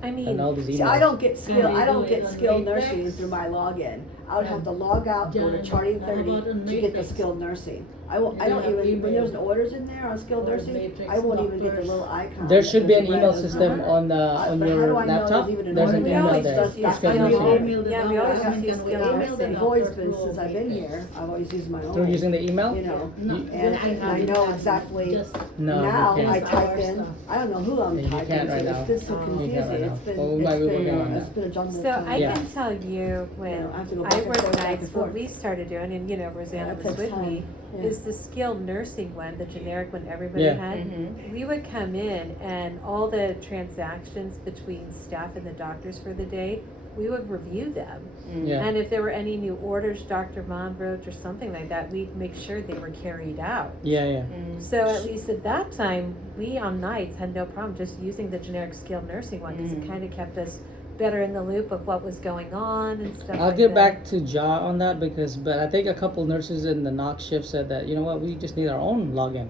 I mean, on all these emails. See, I don't get skilled, Can they I don't do get it on skilled Matrix? nursing through my login. I would have to log out, go to John, charting how 30 about on to get the Matrix? skilled nursing. I Do don't you have even, when there's email? orders in there on skilled Or nursing, Matrix I won't even get the doctors? little icon. There should be an that goes email right system over. on But how your do I know laptop. there's even an There's an order? We email always there. just It's use skilled email. nursing. Yeah, we always just use Can we skilled email nursing. the I've always doctor been, through since I've been Matrix? here, I've always used my own. Through using the email? You know, No, and I know exactly. Just No, Now you I can't. type in, I don't know who I'm Yeah, you typing can't right to, now. it's been so You can't confusing, right now. it's been, Well, we might be working on it's that. been a jumble. So I Yeah. can tell you when Yeah, I have to go I back and worked forth, back nights, and what forth. we started doing, and Rosanna That was takes with time. me, Yeah. is the skilled nursing one, the generic one everybody Yeah. had. Mm-hmm. We would come in and all the transactions between staff and the doctors for the day, we would review them. Yeah. And if there were any new orders Dr. Mon wrote or something like that, we'd make sure they were carried out. Yeah. So at least at that time, we on nights had no problem just using the generic skilled nursing one because it kind of kept us better in the loop of what was going on and stuff I'll like get that. back to Ja on that but I think a couple nurses in the knock shift said that, you know what, we just need our own login.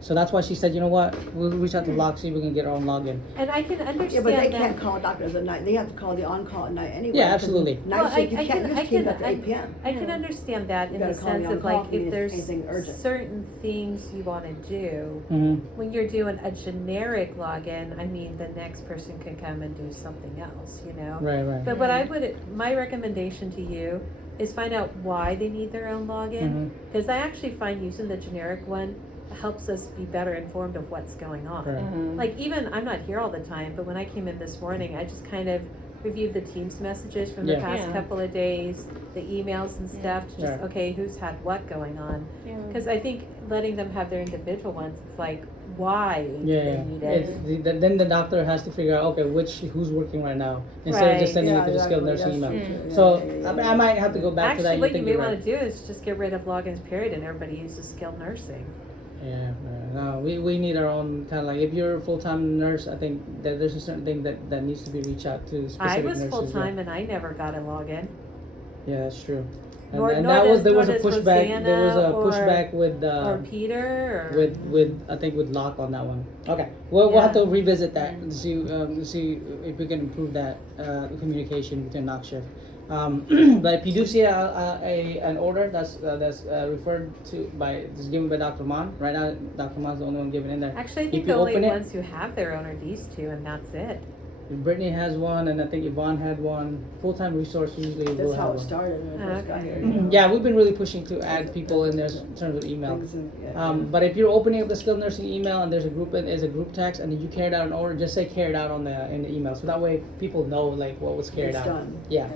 So that's why she said, you know what, we'll reach out to Lock, see if we can get our own login. And I can understand Yeah, but they that. can't call doctors at night, they have to call the on-call at night anyway. Yeah, because absolutely. Night Well, shift, you I can't can- just I keep can- up to 8 p.m. I can understand that in You the gotta call me sense on of call like if you if need there's anything urgent. certain things you want to do, Mm-hmm. when you're doing a generic login, I mean, the next person can come and do something else, Right. But what my recommendation to you is find out why they need their own login. Mm-hmm. Because I actually find using the generic one helps us be better informed of what's going on. Correct. Like even, I'm not here all the time, but when I came in this morning, I just kind of reviewed the Teams messages from the Yeah. past Yeah. couple of days, the emails and stuff, to just, Right. okay, who's had what going on. Because I think letting them have their individual ones, it's like, why do Yeah. they need it? Then the doctor has to figure out, okay, who's working right now, instead of just Right. sending Yeah, it to the skilled exactly, nursing that's email. true. So Yeah. I might have to go back to that. Actually, what you think may you're want right. to do is just get rid of logins period and everybody uses skilled nursing. Yeah, no, we need our own kind of like, if you're a full-time nurse, I think that there's a certain thing that needs to be reached out to specific I nurses. was full-time and I never got a login. Yeah, that's true. And, Nor- and nor that does- was there nor was a does pushback. There was a Rosanna or- pushback with Or Peter, or. with I think with Locke on that one. Okay, we'll have to revisit that and see if we can improve that communication between knock shift. But if you do see an order that's referred to that's given by Dr. Mon, right now Dr. Mon's the only one given in there. Actually, I If think you the only open it- ones who have their own are these two, and that's it. Brittany has one, and I think Yvonne had one. Full-time resource usually will That's have how it one. started when I first got Okay. here. Yeah, we've been really pushing to add people in there in terms of email. Things and- yeah. But if you're opening up the skilled nursing email and there's a group text and you carried out an order, just say carried out in the email, so that way people know like what was carried It's out. done. Yeah.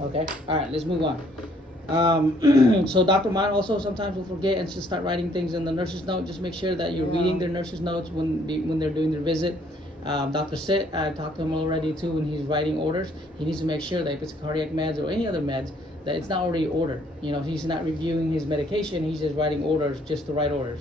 Okay. All right. Let's move on. So Dr. Mon also sometimes will forget and just start writing things in the nurse's note. Just make sure that you're reading their nurse's notes when they're doing their visit. Dr. Sit, I talked to him already too. When he's writing orders, he needs to make sure that if it's cardiac meds or any other meds, that it's not already ordered. He's not reviewing his medication. He's just writing orders just to write orders.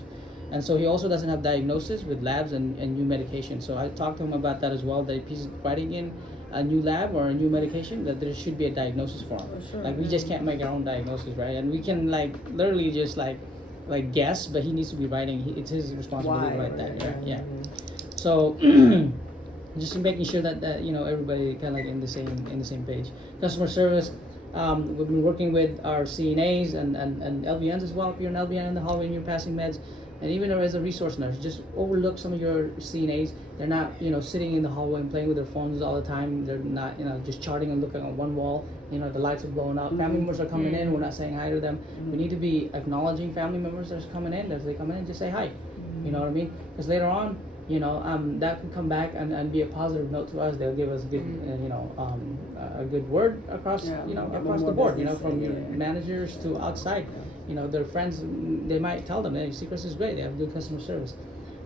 And so he also doesn't have diagnosis with labs and new medication. So I talked to him about that as well. That if he's writing in a new lab or a new medication, that there should be a diagnosis for him. sure. Like we just can't make our own diagnosis, right? And we can literally just like guess, but he needs to be writing. It's his responsibility to Why, write that. right, Yeah. So just making sure that everybody kind of like in the same page. Customer service. We've been working with our CNAs and LVNs as well. If you're an LVN in the hallway and you're passing meds, and even as a resource nurse, just overlook some of your CNAs. They're not, sitting in the hallway and playing with their phones all the time. They're not, just charting and looking on one wall. The lights are blowing up. Family members are coming in. We're not saying hi to them. We need to be acknowledging family members that's coming in. As they come in, just say hi. You know what I mean? Because later on, that could come back and be a positive note to us. They'll give us good, a good word across, across the board. From your managers to outside. Their friends, they might tell them, hey, Seacrest is great. They have good customer service.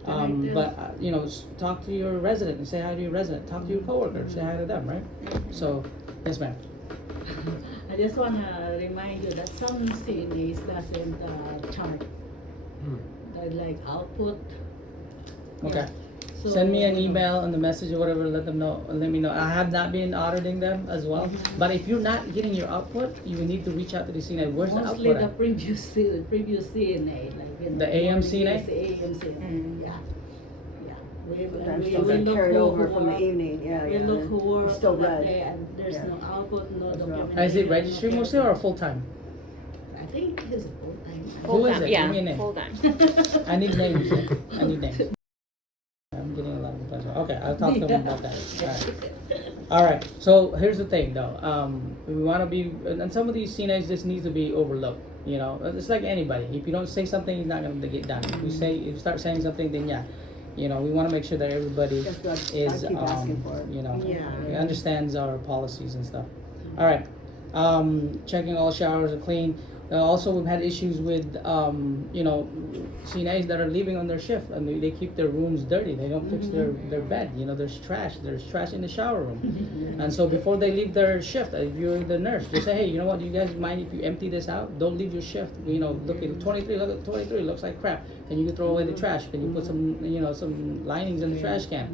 Talk to your resident and say hi to your resident. Talk to your coworker, say hi to them, right? So, yes, ma'am. I just want to remind you that some CNAs doesn't chart, like output. Okay. So, Send me an email and the message or whatever. Let me know. I have not been auditing them as well. But if you're not getting your output, you need to reach out to the CNA. Where's the Mostly output? the At? previous CNA, like The AM CNA? Yes, the AM CNA. Yeah. Sometimes We still look get carried who over from the work- evening, We look who work Still that red. day and there's Yeah. no output, no That's right. documentation. Is it registry no mostly or paper. full time? I think it's full time. Who is it? Yeah, Give me a name. full time. I need names. I need names. I'm getting a lot of questions. Okay, I'll talk to them about that. All right. So here's the thing, though. We want to be, and some of these CNAs just need to be overlooked. It's like anybody. If you don't say something, it's not going to get done. If you start saying something, then yeah. We want to make sure that everybody That's what I is, keep asking for. understands our policies and stuff. All right. Checking all showers are clean. Also, we've had issues with, CNAs that are leaving on their shift and they keep their rooms dirty. They don't fix their bed. There's trash. There's trash in the shower room. And so before they leave their shift, if you're the nurse, just say, hey, you know what? You guys mind if you empty this out? Don't leave your shift. Look at 23. Look at 23. Looks like crap. Can you throw away the trash? Can you put some, some linings in the trash can?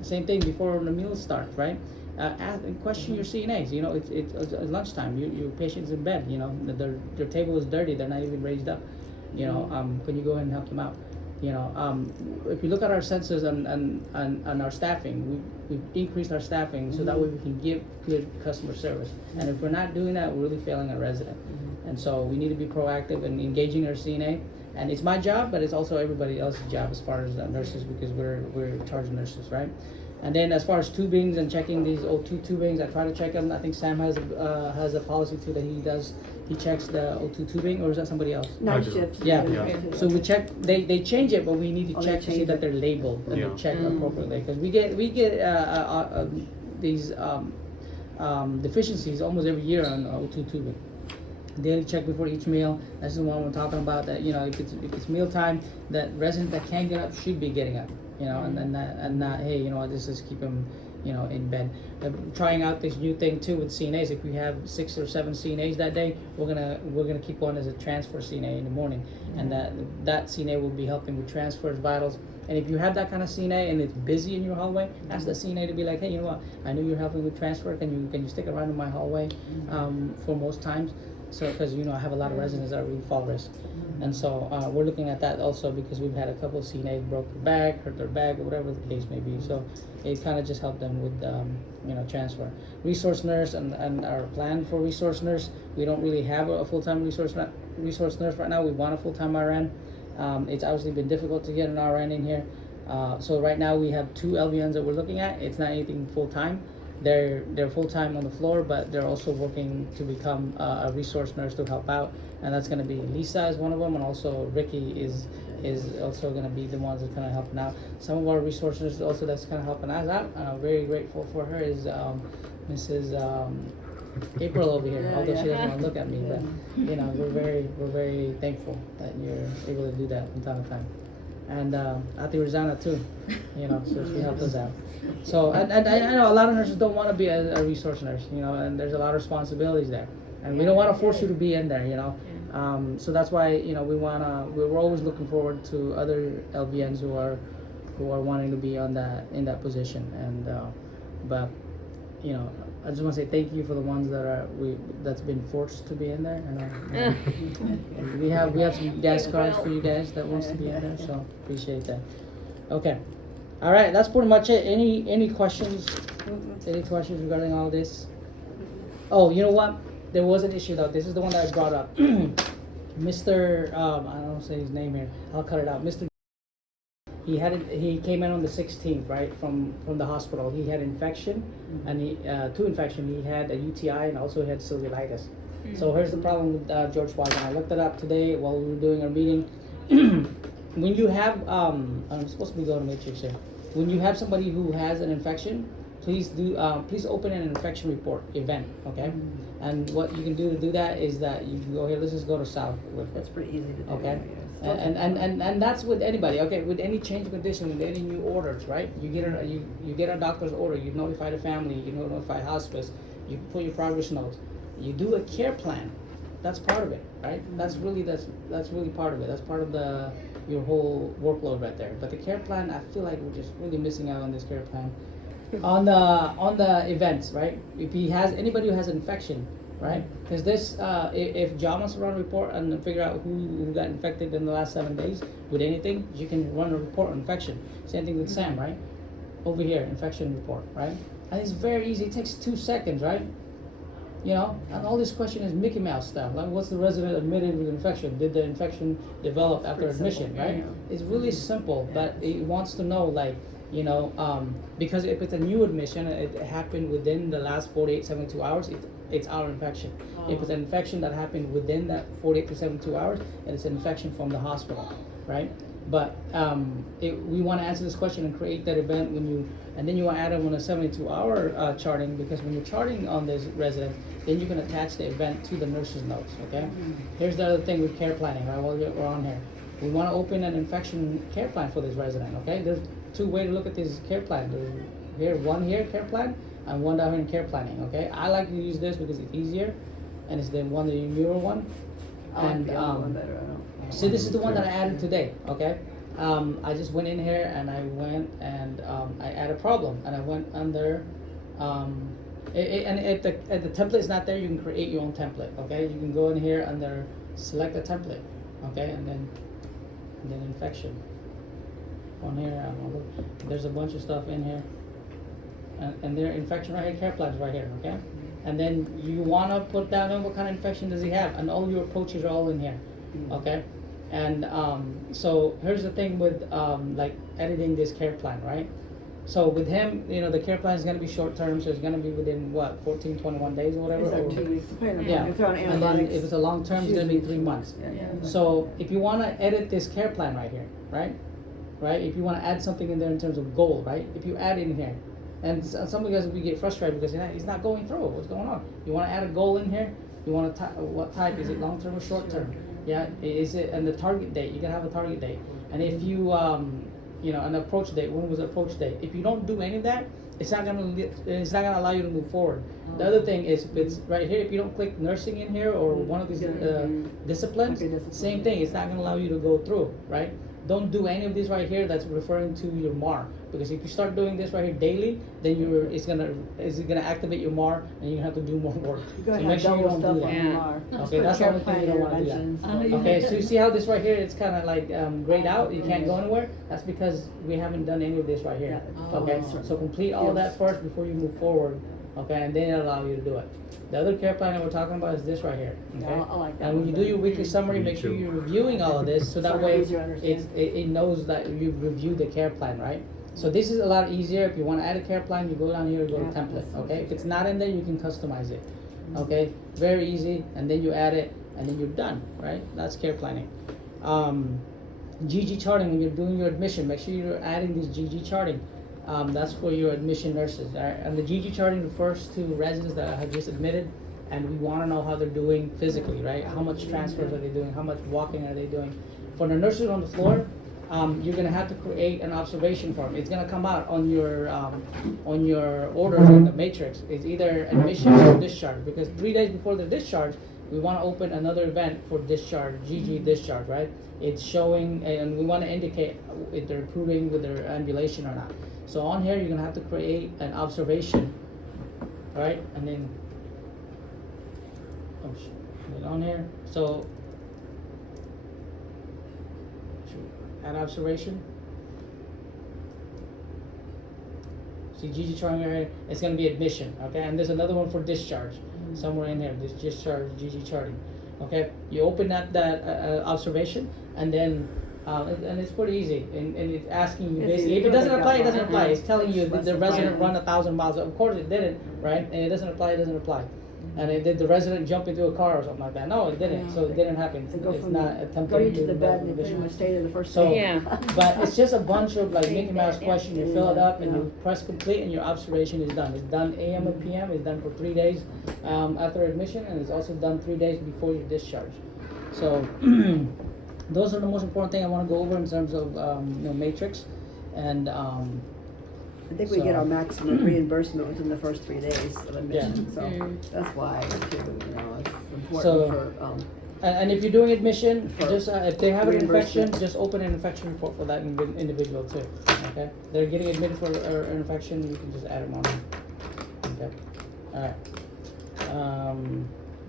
Same thing before the meal starts, right? Ask and question your CNAs. It's lunchtime. Your patient's in bed. Their table is dirty. They're not even raised up. Can you go ahead and help them out? If you look at our census and our staffing, we've increased our staffing so that way we can give good customer service. And if we're not doing that, we're really failing our resident. And so we need to be proactive in engaging our CNA. And it's my job, but it's also everybody else's job as far as nurses because we're charge nurses, right? And then as far as tubings and checking these O2 tubings, I try to check them. I think Sam has a policy too that he does. He checks the O2 tubing, or is that somebody else? Night shifts. Yeah. Yeah. So we check. They change it, but we need to Oh, they check to see change that it. they're labeled and Yeah. they're checked appropriately because we get these deficiencies almost every year on O2 tubing. Daily check before each meal. That's the one we're talking about. That if it's mealtime, that resident that can't get up should be getting up. And not hey, this is keep them in bed. Trying out this new thing too with CNAs. If we have 6 or 7 CNAs that day, we're gonna keep one as a transfer CNA in the morning, and that CNA will be helping with transfers, vitals. And if you have that kind of CNA and it's busy in your hallway, ask the CNA to be like, hey, you know what? I know you're helping with transfer. Can you stick around in my hallway for most times? So, because I have a lot of residents that are really fall risk, and so we're looking at that also because we've had a couple of CNAs broke their back, hurt their back, or whatever the case may be. So it kind of just helped them with transfer. Resource nurse and our plan for resource nurse, we don't really have a full-time resource nurse right now. We want a full-time RN. It's obviously been difficult to get an RN in here. So right now we have 2 LVNs that we're looking at. It's not anything full-time. They're full-time on the floor, but they're also working to become a resource nurse to help out. And that's going to be Lisa is one of them, and also Ricky is also going to be the ones that kind of helping out. Some of our resource nurses also that's kind of helping us out. Very grateful for her is Mrs. April over here. Although she doesn't want to look at me, but we're very thankful that you're able to do that from time to time. And Ati Rosanna too, so she helped us out. So and I know a lot of nurses don't want to be a resource nurse, and there's a lot of responsibilities there, and we don't want to force you to be in there, So that's why we're always looking forward to other LVNs who are wanting to be in that position, and but I just want to say thank you for the ones that's been forced to be in there. And we have some gas cards for you guys that wants to be in there, so appreciate that. Okay, all right, that's pretty much it. Any questions? Any questions regarding all this? Oh, you know what? There was an issue though. This is the one that I brought up. Mr. I don't say his name here. I'll cut it out. Mr. He came in on the 16th, right, from the hospital. He had infection, and two infection. He had a UTI and also he had cellulitis. So here's the problem with George Washington. I looked it up today while we were doing our meeting. When you have, I'm supposed to be going to Matrix here. When you have somebody who has an infection, please open an infection report event, okay? And what you can do to do that is that you can go here. Let's just go to South. That's pretty easy to do. Okay. yeah. And that's with anybody. Okay, with any change of condition, with any new orders, right? You get a doctor's order. You notify the family. You notify hospice. You put your progress notes. You do a care plan. That's part of it, right? That's really part of it. That's part of your whole workload right there. But the care plan, I feel like we're just really missing out on this care plan. On the events, right? If he has anybody who has an infection, right? Because this, if John wants to run a report and figure out who got infected in the last 7 days with anything, you can run a report on infection. Same thing with Sam, right? Over here, infection report, right? And it's very easy. It takes 2 seconds, right? You know, and all this question is Mickey Mouse stuff. Like, what's the resident admitted with infection? Did the infection develop after admission, right? Yeah. It's really simple, but it wants to know, like, you know, because if it's a new admission and it happened within the last 48, 72 hours, it's our infection. If it's an infection that happened within that 48 to 72 hours, it's an infection from the hospital, right? But we want to answer this question and create that event and then you want to add them on a 72-hour charting, because when you're charting on this resident, then you can attach the event to the nurse's notes, okay? Here's the other thing with care planning, right, while we're on here. We want to open an infection care plan for this resident, okay? There's 2 ways to look at this care plan. There's one here, care plan, and one down here in care planning, okay? I like to use this because it's easier, and it's the newer one. I like And the other one better. I don't. so this is the one that I added today, okay? I just went in here and I added a problem, and I went under, and if the template is not there, you can create your own template, okay? You can go in here under select a template, okay? And then infection. On here, there's a bunch of stuff in here. And there, infection right here, care plans right here, okay? And then you wanna put down what kind of infection does he have, and all your approaches are all in here, okay? And so here's the thing with like editing this care plan, right? So with him, you know, the care plan is gonna be short term, so it's gonna be within what, 14, 21 days or whatever? It's like or- 2 weeks, depending on Yeah, if they're on and then antibiotics. if it's a long term, it's gonna be 3 months. Yeah. So if you wanna edit this care plan right here, right? If you wanna add something in there in terms of goal, right? If you add in here, and some of you guys we get frustrated because it's not going through. What's going on? You wanna add a goal in here? You wanna what type? Is it long term or short term? Yeah, is it, and the target date? You can have a target date. And if you you know, an approach date. When was the approach date? If you don't do any of that, it's not gonna allow you to move forward. The other thing is, if it's right here, if you don't click nursing in here or one of these disciplines, same thing. It's not gonna allow you to go through, right? Don't do any of this right here that's referring to your MAR, because if you start doing this right here daily, then it's gonna activate your MAR and you're gonna have to do more work. You're So gonna make have sure you double don't do stuff that. on MR. Okay, that's the only thing you don't want to do that. Okay, so you see how this right here, it's kind of like grayed out, you can't go anywhere? That's because we haven't done any of this right here. Yeah. Okay, so complete all that first before you move forward, okay, and then it'll allow you to do it. The other care plan that we're talking about is this right here, okay? Yeah, I like that And when one you do your weekly summary, Me make sure too. you're reviewing all of this, so that Something way easier to understand. it knows that you've reviewed the care plan, right? So this is a lot easier. If you want to add a care plan, you go down here and go to Yeah, template, that's so okay? If easy. it's not in there, you can customize it, okay? Very easy, and then you add it, and then you're done, right? That's care planning. GG charting, when you're doing your admission, make sure you're adding this GG charting. That's for your admission nurses, all right? And the GG charting refers to residents that have just admitted, and we want to know how they're doing physically, right? How much transfers are they doing? How much walking are they doing? For the nurses on the floor, you're gonna have to create an observation form. It's gonna come out on your orders in the matrix. It's either admission or discharge, because 3 days before the discharge, we want to open another event for discharge, GG discharge, right? It's showing, and we want to indicate if they're improving with their ambulation or not. So on here, you're gonna have to create an observation, right? And then, on here, so add observation. See GG charting right here, it's gonna be admission, okay? And there's another one for discharge. somewhere in here, this discharge, GG charting. Okay, you open that observation, and then and it's pretty easy, and it's asking you Yes, basically, you if it do doesn't it apply, it that doesn't way. apply. It's telling you that the Specify. resident run 1,000 miles. Of course it didn't, right? And it doesn't apply, it doesn't apply. And it did the resident jump into a car or something like that? No, it didn't. So it didn't happen. They go It's from not the, attempting go into to the bed and they do pretty addition. much stay there the first So, day. Yeah. but it's just a bunch of like Same Mickey Mouse bed, questions. You yeah. fill it up and Yeah. you press complete, and your observation is done. It's done AM and PM. It's done for 3 days after admission, and it's also done 3 days before your discharge. So those are the most important thing I want to go over in terms of matrix, and I think we get So- our maximum reimbursement within the first 3 days of admission, so that's why too, it's So- important for, and if you're doing admission, For just if they have an infection, reimbursement. just open an infection report for that individual too. Okay, they're getting admitted for an infection, you can just add them on. Okay, all right.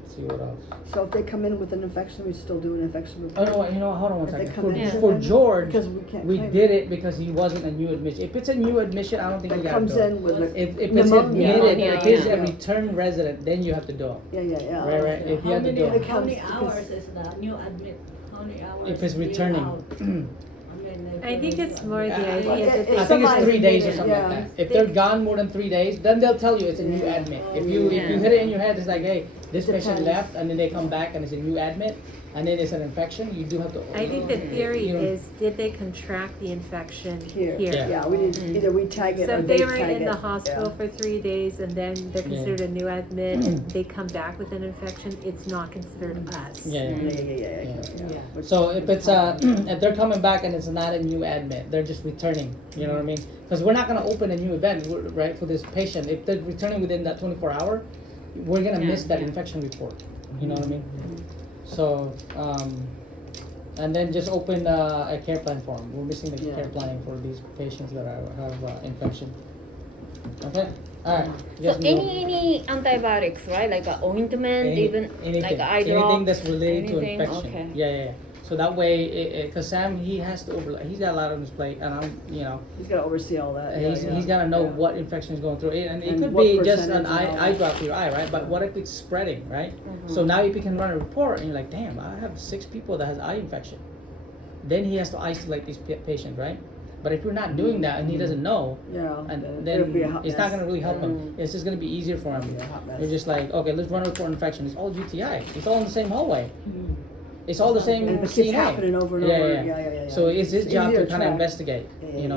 Let's see what else. so if they come in with an infection, we still do an infection Oh report? no, hold on one If they second. come in For with- George, Because we can't we claim did it because he wasn't a new admission. If it's a new admission, I don't think we That gotta comes do it. in with a, If it's Pneumonia. admitted, Yeah, if he's yeah. a return resident, then you have to do it. yeah. Right, right. If you have to do it. How many Because- hours is the new admit? How many hours? If it's being returning. out? I think it's more the Yeah, idea it- that it's they I think it's somebody 3 days or admitted, something like yeah. that. If they're gone more than 3 days, then they'll tell you it's a new Yeah. admit. If you hit it in your head, it's like, hey, this patient Depends. left, and then they come back and it's a new admit, and then it's an infection, you do have to. I think the theory You know, is, did they contract the infection Here, here? yeah, we need, either we tag it So or if they they tag were it. in the hospital for 3 days and then they're Yeah. considered a new admit, and they come back with an infection, it's not considered us. Yeah, yeah. Yeah. Which- So if it's if they're coming back and it's not a new admit, they're just returning. You know what I mean? Because we're not gonna open a new event, right, for this patient. If they're returning within that 24 hour, we're gonna miss that infection report. You know what I mean? So and then just open a care plan form. We're missing the Yeah. care planning for these patients that have infection. Okay. All right. So Just move. any antibiotics, right? Like a ointment, even anything, like eye drops. anything that's related to anything? infection. Okay. Yeah. So that way, because Sam, he has to he's got a lot on his plate, and He's gotta oversee all that. he's gotta know what infection is going through it, and it And could what be just percentage an and all eye that. drop to your eye, right? But what if it's spreading, right? So now if you can run a report, and you're like, damn, I have 6 people that has eye infection. Then he has to isolate these patients, right? But if you're not doing that and he doesn't know, Yeah. and it'll then be a hot it's not mess. gonna really help him. It's just gonna be easier for him. It'll be a hot mess. You're just like, okay, let's run a report on infection. It's all GTI. It's all in the same hallway. It's all the same And if it CNA. keeps happening over and over, yeah. So it's his job easier to kind of track. investigate, Yeah. you know.